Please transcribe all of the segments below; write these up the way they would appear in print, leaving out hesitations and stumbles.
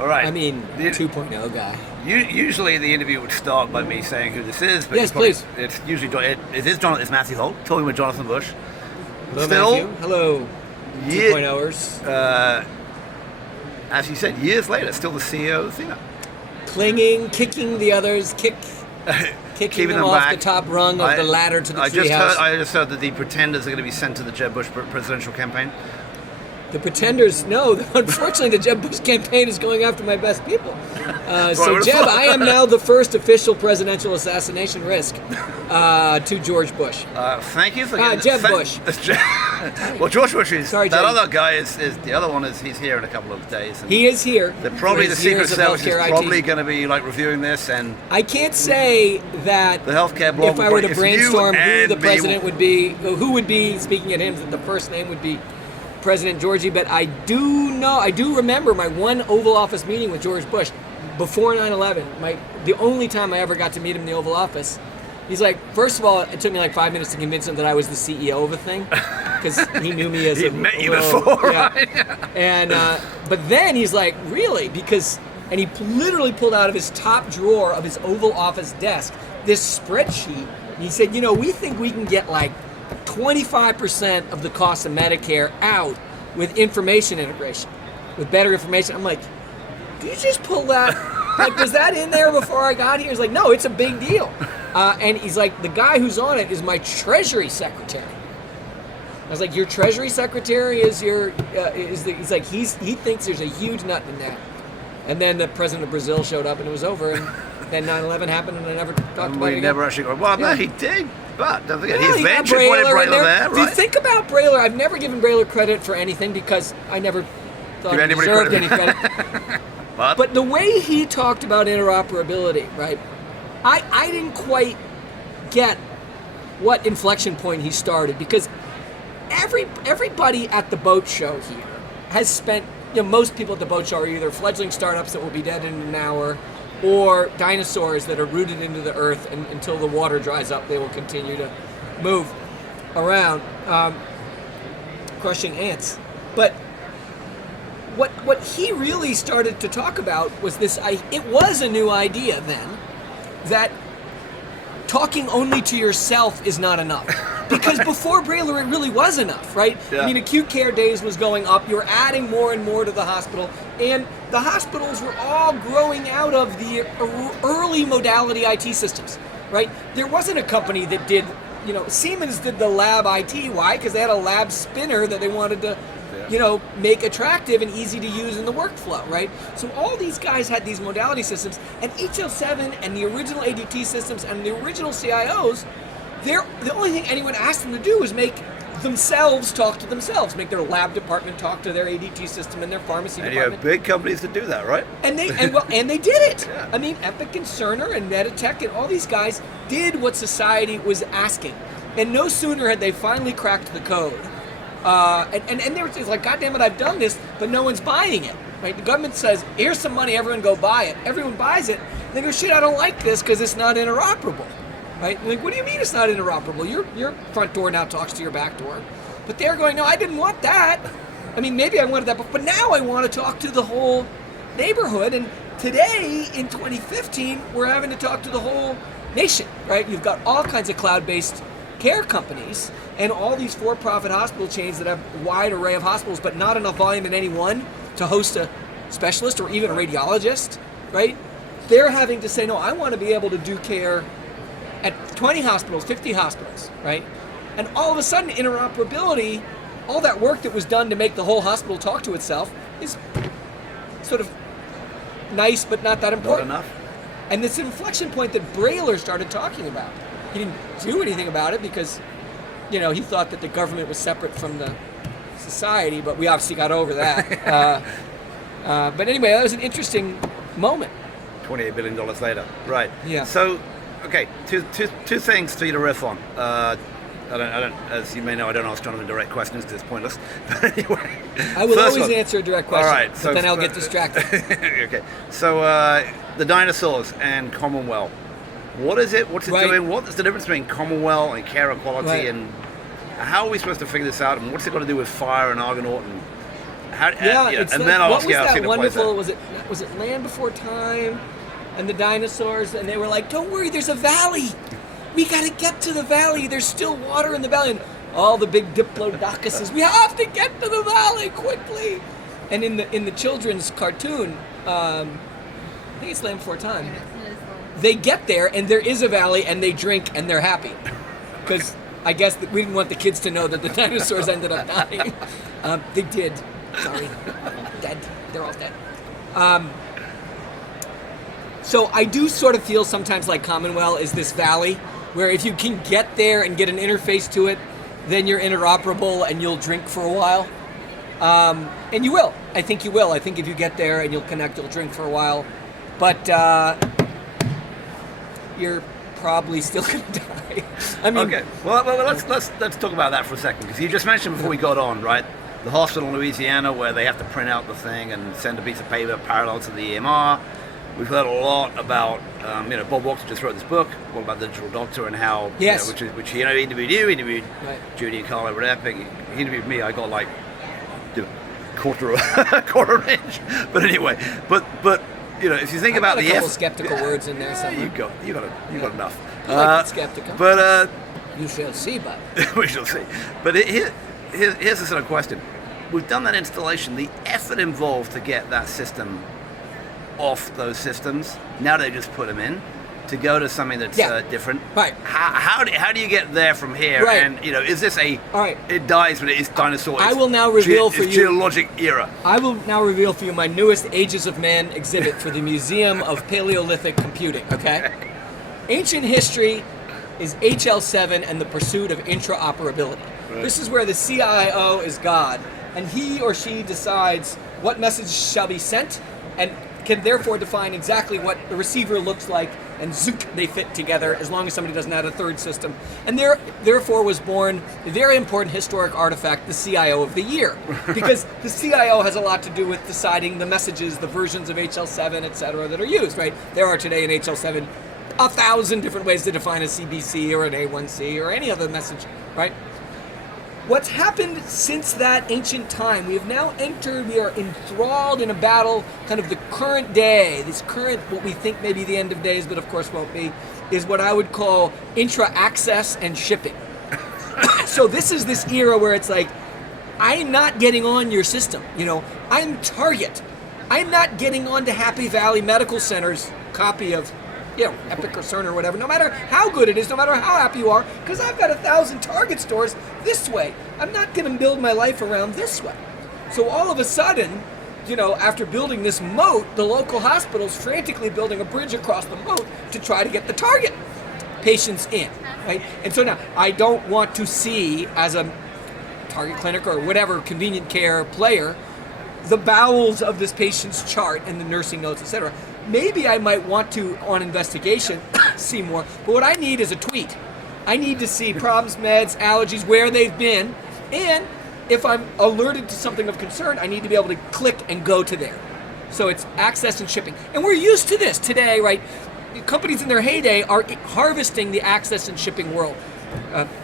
All right. I mean, 2.0 guy. Usually the interview would start by me saying who this is. But yes, please. It's usually it's Matthew Holt, talking with Jonathan Bush. Hello, Still, Matthew. Hello, 2.0ers. As you said, years later, still the CEO of Athena. Clinging, kicking the others, kicking them off back. the top rung of the ladder to the treehouse. I just heard that the pretenders are going to be sent to the Jeb Bush presidential campaign. The pretenders, no. Unfortunately, the Jeb Bush campaign is going after my best people. So, Jeb, I am now the first official presidential assassination risk to George Bush. Thank you for Jeb Bush. Well, George Bush is. Sorry, that Jeb. other guy is the other one is he's here in a couple of days. He is here. Probably the Secret Service is probably IT. going to be like reviewing this, and I can't say that the healthcare blog. If I were to brainstorm who the president would be, who would be speaking at him, the first name would be President Georgie. But I do remember my one Oval Office meeting with George Bush before 9/11. The only time I ever got to meet him in the Oval Office. He's like, first of all, it took me like 5 minutes to convince him that I was the CEO of a thing, because he knew me as He'd met you before, yeah. right? And but then he's like, really? And he literally pulled out of his top drawer of his Oval Office desk this spreadsheet. And he said, we think we can get like 25% of the cost of Medicare out with information integration, with better information. I'm like, did you just pull that? Like, was that in there before I got here? He's like, no, it's a big deal. And he's like, the guy who's on it is my Treasury Secretary. I was like, your Treasury Secretary is your, he's like, he thinks there's a huge nut in that. And then the president of Brazil showed up and it was over, and then 9/11 happened and I never talked about it again. Never actually got, no, he did, but don't forget, he eventually put Brayler there, right? If you think about Brayler, I've never given Brayler credit for anything because I never thought he deserved any credit. But the way he talked about interoperability, right? I didn't quite get what inflection point he started, because everybody at the boat show here has spent, most people at the boat show are either fledgling startups that will be dead in an hour, or dinosaurs that are rooted into the earth, and until the water dries up, they will continue to move around, crushing ants. But what he really started to talk about was this. It was a new idea then, that talking only to yourself is not enough. Because before Brayler, it really was enough, right? Yeah. I mean, acute care days was going up. You were adding more and more to the hospital. And the hospitals were all growing out of the early modality IT systems, right? There wasn't a company that did, Siemens did the lab IT. Why? Because they had a lab spinner that they wanted to make attractive and easy to use in the workflow, right? So all these guys had these modality systems, and HL7 and the original ADT systems and the original CIOs, the only thing anyone asked them to do was make themselves talk to themselves, make their lab department talk to their ADT system and their pharmacy department. And you have big companies that do that, right? And they did it. Yeah. I mean, Epic and Cerner and Meditech and all these guys did what society was asking. And no sooner had they finally cracked the code, and they were just like, God damn it, I've done this, but no one's buying it. Right? The government says, here's some money, everyone go buy it. Everyone buys it. They go, shit, I don't like this because it's not interoperable. Right? Like, what do you mean it's not interoperable? Your front door now talks to your back door. But they're going, no, I didn't want that. I mean, maybe I wanted that, but now I want to talk to the whole neighborhood. And today, in 2015, we're having to talk to the whole nation, right? You've got all kinds of cloud-based care companies and all these for-profit hospital chains that have a wide array of hospitals, but not enough volume in any one to host a specialist or even a radiologist, right? They're having to say, no, I want to be able to do care at 20 hospitals, 50 hospitals, right? And all of a sudden, interoperability, all that work that was done to make the whole hospital talk to itself is sort of nice, but not that important. Not enough. And this inflection point that Brayler started talking about, he didn't do anything about it because, he thought that the government was separate from the society, but we obviously got over that. But anyway, that was an interesting moment. $28 billion later, right? Yeah. So, okay, two things for you to riff on. I don't. As you may know, I don't ask Jonathan direct questions because it's pointless. But anyway, I will always answer a direct question. All right, but then I'll get distracted. Okay. So the dinosaurs and Commonwealth. What is it? What's it doing? What is the difference between Commonwealth and care equality? And how are we supposed to figure this out? And what's it got to do with fire and Argonaut? And it's and like, then I'll what ask was you how that to wonderful? Was it Land Before Time, and the dinosaurs, and they were like, "Don't worry, there's a valley. We got to get to the valley. There's still water in the valley." And all the big diplodocuses, we have to get to the valley quickly. And in the children's cartoon, I think it's Land Before Time. They get there, and there is a valley, and they drink, and they're happy. Because I guess that we didn't want the kids to know that the dinosaurs ended up dying. They did. Sorry. Dead. They're all dead. So I do sort of feel sometimes like Commonwealth is this valley, where if you can get there and get an interface to it, then you're interoperable, and you'll drink for a while. And you will. I think you will. I think if you get there and you'll connect, you'll drink for a while. But you're probably still going to die. I mean, okay. Well, let's talk about that for a second, because you just mentioned before we got on, right? The hospital in Louisiana where they have to print out the thing and send a piece of paper parallel to the EMR. We've heard a lot about, Bob Walker just wrote this book, all about the digital doctor and how, yes. Which he interviewed you, interviewed right. Judy and Carl over at Epic. He interviewed me. I got like quarter inch. But anyway, but if you think about a couple skeptical words in there somewhere. You got enough. I like skeptical. But you shall see, but we shall see. But here's the sort of question. We've done that installation. The effort involved to get that system off those systems. Now they just put them in to go to something that's different. Right. How do you get there from here? Right. And is this all right? It dies when it is dinosaur. I will now reveal for you geologic era. I will now reveal for you my newest Ages of Man exhibit for the Museum of Paleolithic Computing. Okay. Ancient history is HL7 and the pursuit of interoperability. Right. This is where the CIO is God, and he or she decides what message shall be sent, and can therefore define exactly what the receiver looks like, and zook, they fit together as long as somebody doesn't add a third system. And therefore was born a very important historic artifact, the CIO of the year. Because the CIO has a lot to do with deciding the messages, the versions of HL7, et cetera, that are used, right? There are today in HL7 1,000 different ways to define a CBC or an A1C or any other message, right? What's happened since that ancient time, we are enthralled in a battle, kind of the current day, this current, what we think may be the end of days, but of course won't be, is what I would call intra-access and shipping. So this is this era where it's like, I'm not getting on your system, I'm Target. I'm not getting on to Happy Valley Medical Center's copy of Epic or Cerner or whatever, no matter how good it is, no matter how happy you are, because I've got 1,000 Target stores this way. I'm not going to build my life around this way. So all of a sudden, after building this moat, the local hospital's frantically building a bridge across the moat to try to get the Target patients in, right? And so now, I don't want to see, as a Target clinic or whatever convenient care player, the bowels of this patient's chart and the nursing notes, etc. Maybe I might want to, on investigation, see more, but what I need is a tweet. I need to see problems, meds, allergies, where they've been, and if I'm alerted to something of concern, I need to be able to click and go to there. So it's access and shipping. And we're used to this today, right? Companies in their heyday are harvesting the access and shipping world.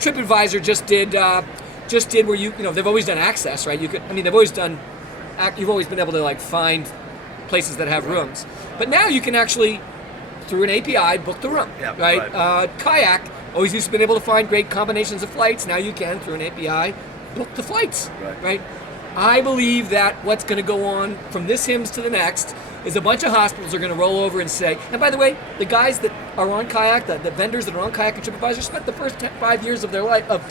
TripAdvisor just did where they've always done access, right? You've always been able to find places that have rooms. But now you can actually, through an API, book the room, right? Kayak always used to be able to find great combinations of flights. Now you can, through an API, book the flights, right? I believe that what's going to go on from this Himms to the next is a bunch of hospitals are going to roll over and say, and by the way, the guys that are on Kayak, the vendors that are on Kayak and TripAdvisor spent the first 5 years of their life, of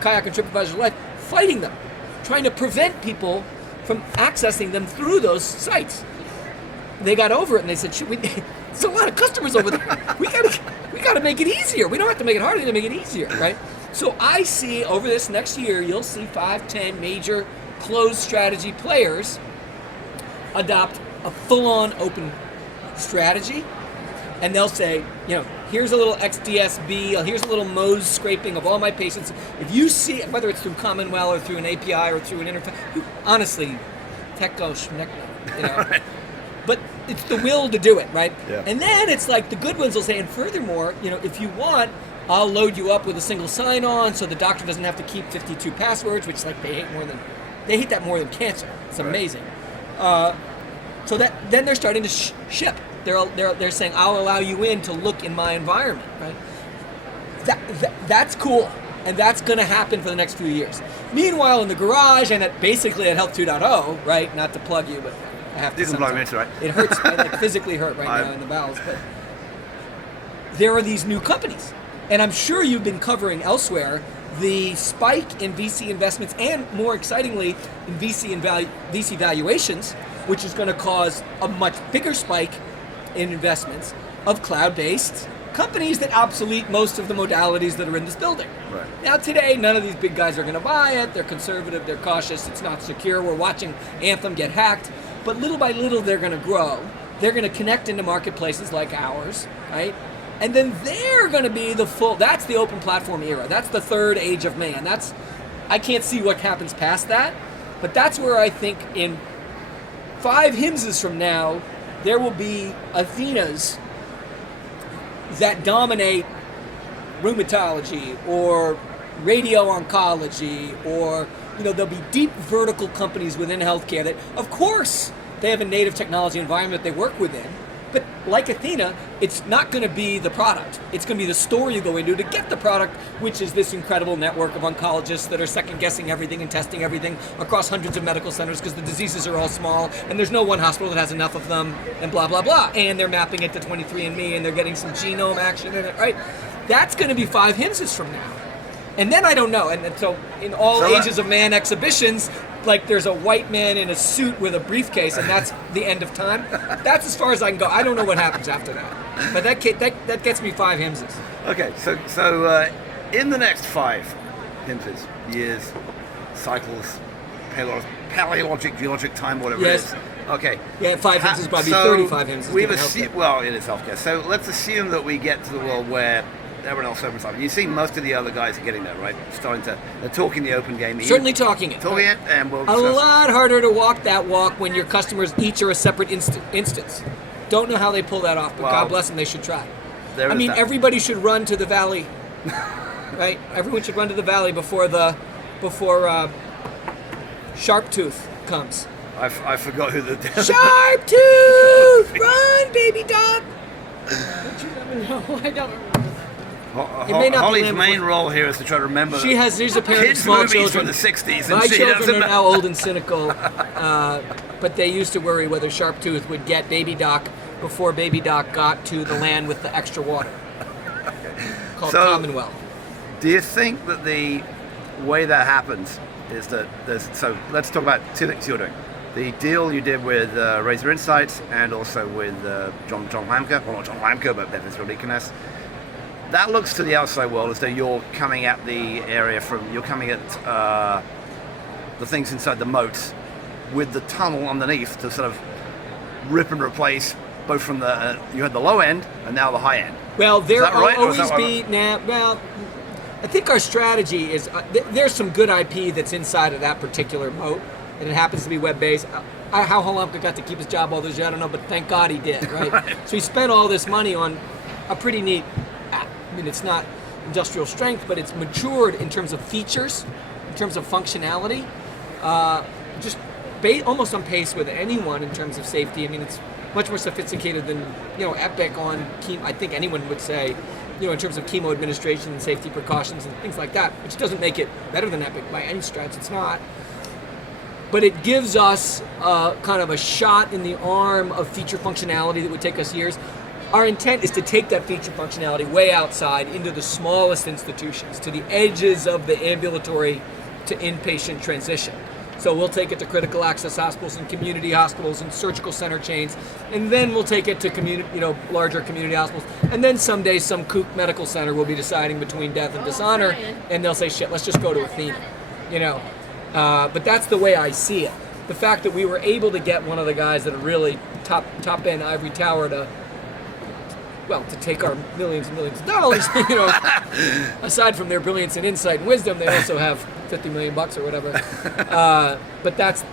Kayak and TripAdvisor's life, fighting them, trying to prevent people from accessing them through those sites. They got over it and they said, "Shoot, there's a lot of customers over there. We gotta make it easier. We don't have to make it harder, we gotta make it easier, right?" So I see over this next year, you'll see 5-10 major closed strategy players adopt a full-on open strategy, and they'll say, here's a little XDSB, here's a little Mohs scraping of all my patients. If you see, whether it's through Commonwealth or through an API or through an interface, honestly, tech goes, Right. But it's the will to do it, right? Yeah. And then it's like the good ones will say, and furthermore, if you want, I'll load you up with a single sign-on so the doctor doesn't have to keep 52 passwords, which they hate more than They hate that more than cancer. It's amazing. So that then they're starting to ship. They're saying, I'll allow you in to look in my environment, right? That's cool, and that's going to happen for the next few years. Meanwhile, in the garage and basically at Health 2.0, right? Not to plug you, but I have to. You can plug me, it's right. It hurts. I like physically hurt right now in the bowels, but there are these new companies, and I'm sure you've been covering elsewhere the spike in VC investments, and more excitingly, in VC valuations, which is going to cause a much bigger spike in investments of cloud-based companies that obsolete most of the modalities that are in this building. Right. Now today, none of these big guys are going to buy it. They're conservative, they're cautious, it's not secure. We're watching Anthem get hacked. But little by little, they're going to grow. They're going to connect into marketplaces like ours, right? And then they're going to be that's the open platform era. That's the third age of man. I can't see what happens past that, but that's where I think in 5 Himmses from now, there will be Athenas that dominate rheumatology or radio oncology, or there'll be deep vertical companies within healthcare that, of course, they have a native technology environment they work within. But like Athena, it's not going to be the product. It's going to be the store you go into to get the product, which is this incredible network of oncologists that are second-guessing everything and testing everything across hundreds of medical centers because the diseases are all small and there's no one hospital that has enough of them and blah, blah, blah. And they're mapping it to 23andMe and they're getting some genome action in it, right? That's going to be 5 Himmses from now. And then I don't know. And so in all ages of man exhibitions, like there's a white man in a suit with a briefcase, and that's the end of time. That's as far as I can go. I don't know what happens after that. But that gets me 5 Himmses. Okay, so in the next 5 Himmses, years, cycles, paleologic, geologic time, whatever it is. Okay. Yeah, 5 Himmses, probably 35 Himmses. We've assumed, well, it is healthcare. So let's assume that we get to the world where everyone else opens up. You see most of the other guys are getting there, right? They're talking the open game. Certainly talking it. Talking it, and we'll a lot harder to walk that walk when your customers each are a separate instance. Don't know how they pull that off, but God bless them, they should try. I mean, everybody should run to the valley, right? Everyone should run to the valley before Sharp Tooth comes. I forgot who the Sharp Tooth, run, baby dog. Don't you ever know? I don't remember. Holly's main role here is to try to remember. She's a parent of small children from the 60s. My children are now old and cynical, but they used to worry whether Sharp Tooth would get Baby Doc before Baby Doc got to the land with the extra water, called Commonwealth. Do you think that the way that happens is that so let's talk about 2 things you're doing. The deal you did with Razor Insights and also with John Lamke, well not John Lamke, but Bethesda Leakiness. That looks to the outside world as though you're coming at the area you're coming at the things inside the moat with the tunnel underneath to sort of rip and replace both from you had the low end and now the high end. Well, there will always be now. Well, I think our strategy is there's some good IP that's inside of that particular moat, and it happens to be web-based. How Holamka got to keep his job all those years, I don't know, but thank God he did, right? So he spent all this money on a pretty neat app. I mean, it's not industrial strength, but it's matured in terms of features, in terms of functionality, just almost on pace with anyone in terms of safety. I mean, it's much more sophisticated than Epic on chemo. I think anyone would say, in terms of chemo administration and safety precautions and things like that, which doesn't make it better than Epic by any stretch. It's not. But it gives us kind of a shot in the arm of feature functionality that would take us years. Our intent is to take that feature functionality way outside into the smallest institutions, to the edges of the ambulatory to inpatient transition. So we'll take it to critical access hospitals and community hospitals and surgical center chains, and then we'll take it to larger community hospitals. And then someday some kook medical center will be deciding between death and dishonor, and they'll say, shit, let's just go to Athena. But that's the way I see it. The fact that we were able to get one of the guys that are really top end ivory tower to take our millions and millions of dollars, aside from their brilliance and insight and wisdom, they also have $50 million or whatever. But that's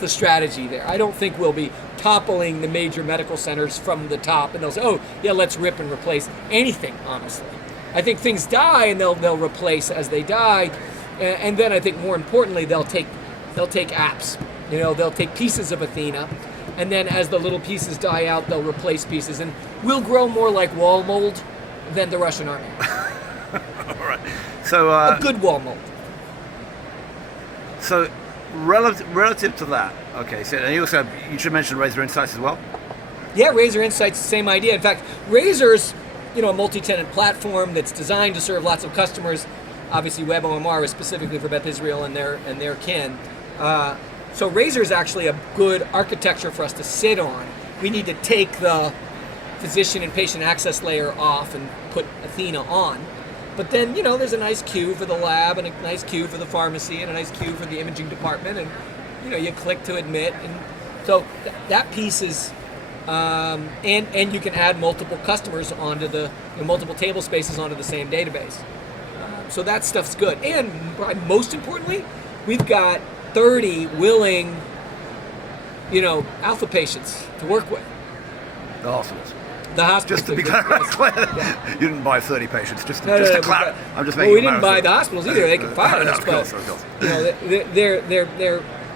the strategy there. I don't think we'll be toppling the major medical centers from the top and they'll say, oh, yeah, let's rip and replace anything, honestly. I think things die and they'll replace as they die. And then I think more importantly, they'll take they'll take apps. They'll take pieces of Athena, and then as the little pieces die out, they'll replace pieces, and we'll grow more like wall mold than the Russian army. All right. So a good wall mold. So relative to that, okay. So you should mention Razor Insights as well. Yeah, Razor Insights, same idea. In fact, Razor's a multi-tenant platform that's designed to serve lots of customers. Obviously, WebOMR is specifically for Beth Israel and their kin. So Razor is actually a good architecture for us to sit on. We need to take the physician and patient access layer off and put Athena on. But then, there's a nice queue for the lab and a nice queue for the pharmacy and a nice queue for the imaging department. And, you click to admit. And so that piece is, and you can add multiple customers onto the, multiple table spaces onto the same database. So that stuff's good. And most importantly, we've got 30 willing, alpha patients to work with. The hospitals. The hospitals. Just to be clear, you didn't buy 30 patients. Just to clarify. I'm just making. Well, we didn't buy the hospitals either. They can find us, of but course.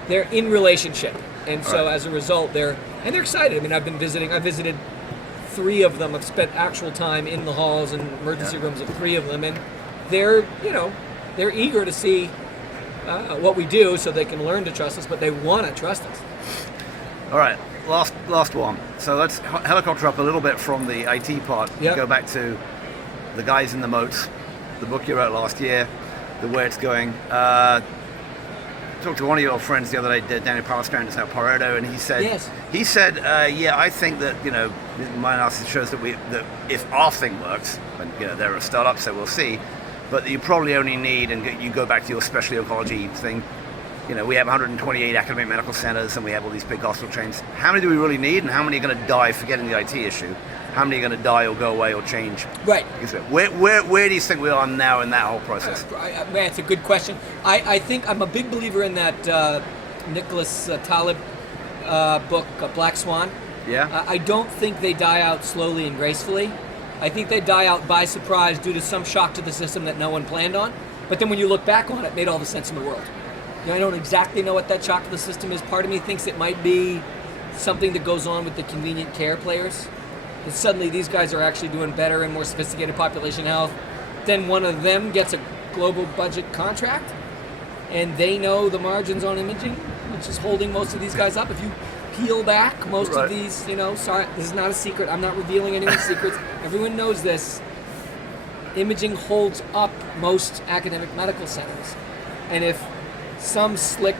They're in relationship, and so Right. as a result, they're excited. I mean, I visited 3 of them. I've spent actual time in the halls and emergency rooms of 3 of them, and they're eager to see what we do, so they can learn to trust us, but they want to trust us. All right, last one. So let's helicopter up a little bit from the IT part. Yep. Go back to the guys in the moats, the book you wrote last year, the way it's going. Talked to one of your friends the other day, Daniel Palestrandis out Pareto, and he said, Yes. I think that my analysis shows that if our thing works, and they're a startup, so we'll see, but you probably only need, and you go back to your specialty oncology thing. We have 128 academic medical centers, and we have all these big hospital chains. How many do we really need, and how many are going to die forgetting the IT issue? How many are going to die or go away or change? Right. Where do you think we are now in that whole process? Man, it's a good question. I think I'm a big believer in that Nicholas Taleb book, Black Swan. Yeah. I don't think they die out slowly and gracefully. I think they die out by surprise due to some shock to the system that no one planned on. But then when you look back on it, it made all the sense in the world. I don't exactly know what that shock to the system is. Part of me thinks it might be something that goes on with the convenient care players. And suddenly these guys are actually doing better and more sophisticated population health. Then one of them gets a global budget contract, and they know the margins on imaging, which is holding most of these guys up. If you peel back most of these, sorry, this is not a secret. I'm not revealing anyone's secrets. Everyone knows this. Imaging holds up most academic medical centers. And if some slick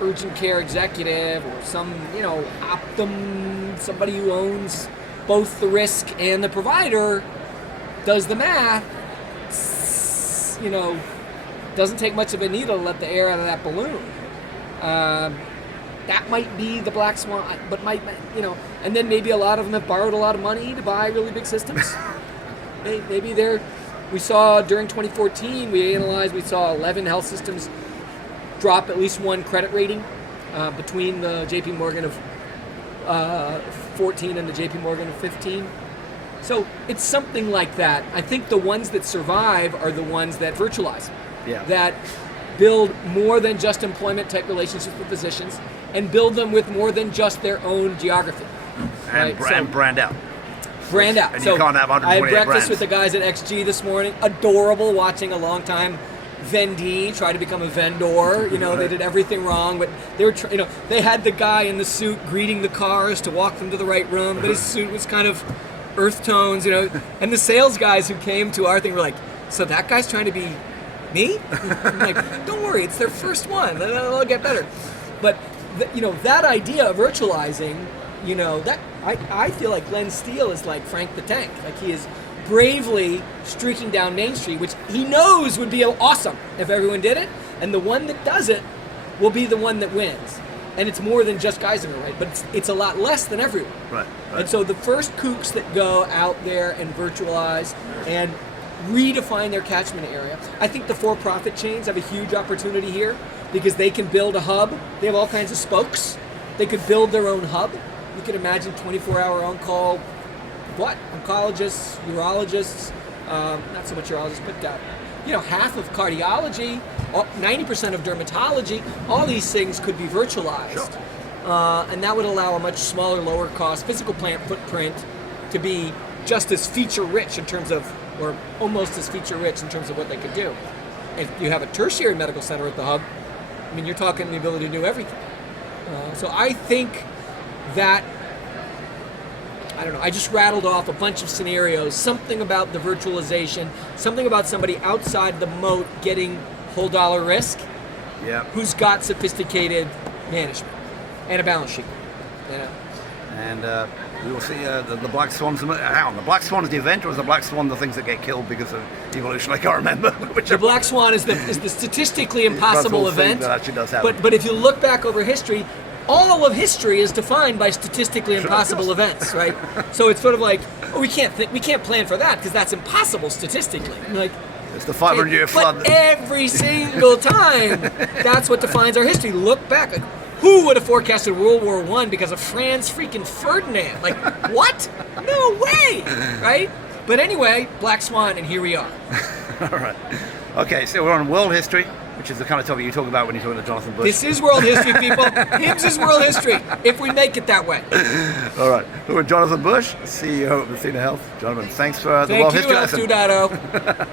urgent care executive or some, Optum, somebody who owns both the risk and the provider, does the math, doesn't take much of a needle to let the air out of that balloon. That might be the black swan, but and then maybe a lot of them have borrowed a lot of money to buy really big systems. Maybe we saw during 2014, we saw 11 health systems drop at least 1 credit rating between the JP Morgan of 14 and the JP Morgan of 15. So it's something like that. I think the ones that survive are the ones that virtualize, that build more than just employment type relationships with physicians and build them with more than just their own geography. And brand out. Brand out. And you can't have 128 I had breakfast brands. with the guys at XG this morning. Adorable, watching a long time vendee try to become a vendor. They did everything wrong, but they were, they had the guy in the suit greeting the cars to walk them to the right room, but his suit was kind of earth tones, and the sales guys who came to our thing were like, so that guy's trying to be me? I'm like, don't worry, it's their first one. They'll get better. But, that idea of virtualizing, that I feel like Glenn Steele is like Frank the Tank. Like he is bravely streaking down Main Street, which he knows would be awesome if everyone did it, and the one that does it will be the one that wins. And it's more than just Geisinger, right? But it's a lot less than everyone. Right. And so the first kooks that go out there and virtualize and redefine their catchment area, I think the for-profit chains have a huge opportunity here because they can build a hub. They have all kinds of spokes. They could build their own hub. You could imagine 24-hour oncologists, urologists, not so much urologists, but half of cardiology, 90% of dermatology, all these things could be virtualized. Sure. And that would allow a much smaller, lower cost physical plant footprint to be just as feature rich in terms of, or almost as feature rich in terms of what they could do. If you have a tertiary medical center at the hub, I mean, you're talking the ability to do everything. So I think that, I don't know, I just rattled off a bunch of scenarios, something about the virtualization, something about somebody outside the moat getting whole dollar risk, Yeah. who's got sophisticated management and a balance sheet. And we will see the Black Swans. Hang on, the Black Swan is the event, or is the Black Swan the things that get killed because of evolution? I can't remember. The Black Swan is the statistically impossible event. That actually does happen. But if you look back over history, all of history is defined by statistically impossible events, right? So it's sort of like, oh, we can't plan for that because that's impossible statistically. Like, it's the 500-year flood. But every single time, that's what defines our history. Look back. Like, who would have forecasted World War I because of Franz freaking Ferdinand? Like, what? No way, right? But anyway, Black Swan, and here we are. All right. Okay, so we're on world history, which is the kind of topic you talk about when you're talking to Jonathan Bush. This is world history, people. Himss is world history, if we make it that way. All right. So we're Jonathan Bush, CEO of athenahealth. Jonathan, thanks for the world history lesson. Thank you, L2.0.